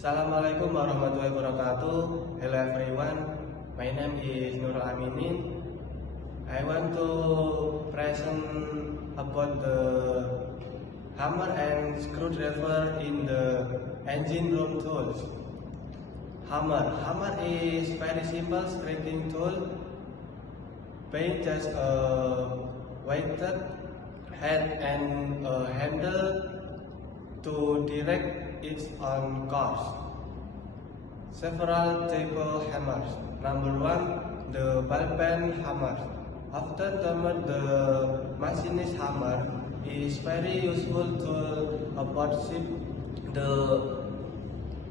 Assalamualaikum warahmatullahi wabarakatuh. Hello everyone, my name is NURUL AMININ. I want to present about the hammer and screwdriver in the engine room tools. Hammer is very simple scraping tool, with just a weighted head and a handle to direct its own course. Several type of hammers. Number 1, the ball-peen hammer. Often termed the machinist hammer, is very useful tool about ship. The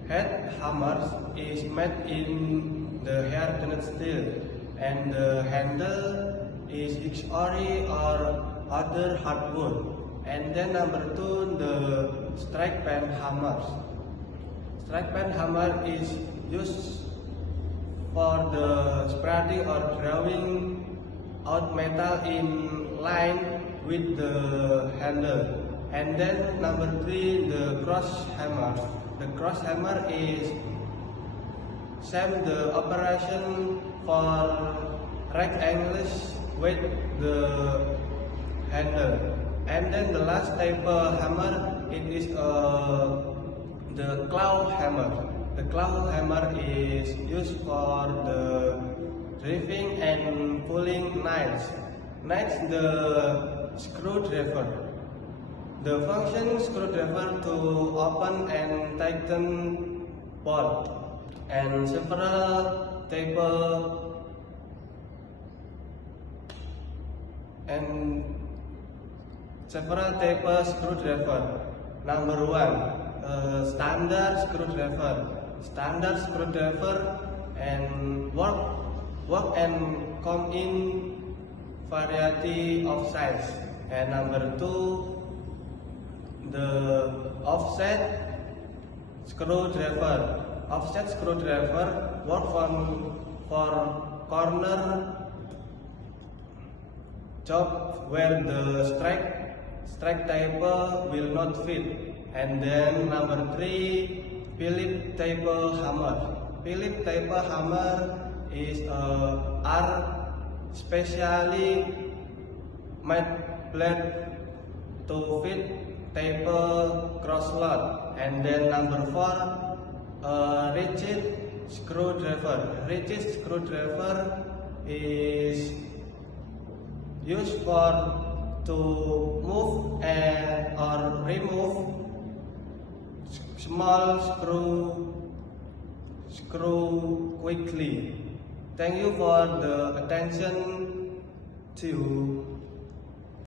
head hammer is made in the hardened steel, and the handle is hickory or other hardwood. And then number 2, the straight-peen hammer. Straight-peen hammer is used for the spreading or drawing out metal in line with the handle. And then number 3, the cross hammer. The cross hammer is same the operation for rectangles with the handle. And then the last type of hammer, it is the claw hammer. The claw hammer is used for the driving and pulling nails. Next, the screwdriver. The function screwdriver to open and tighten bolt, and several type of screwdriver. Number 1, standard screwdriver. Standard screwdriver and work and come in variety of size. And number 2, the offset screwdriver. Offset screwdriver work for corner job where the strike type will not fit. And then number 3, Phillips type hammer. Phillips type hammer is are specially made blade to fit type cross slot. And then number 4, rigid screwdriver. Rigid screwdriver is used for to move and or remove small screw quickly. Thank you for the attention. See you.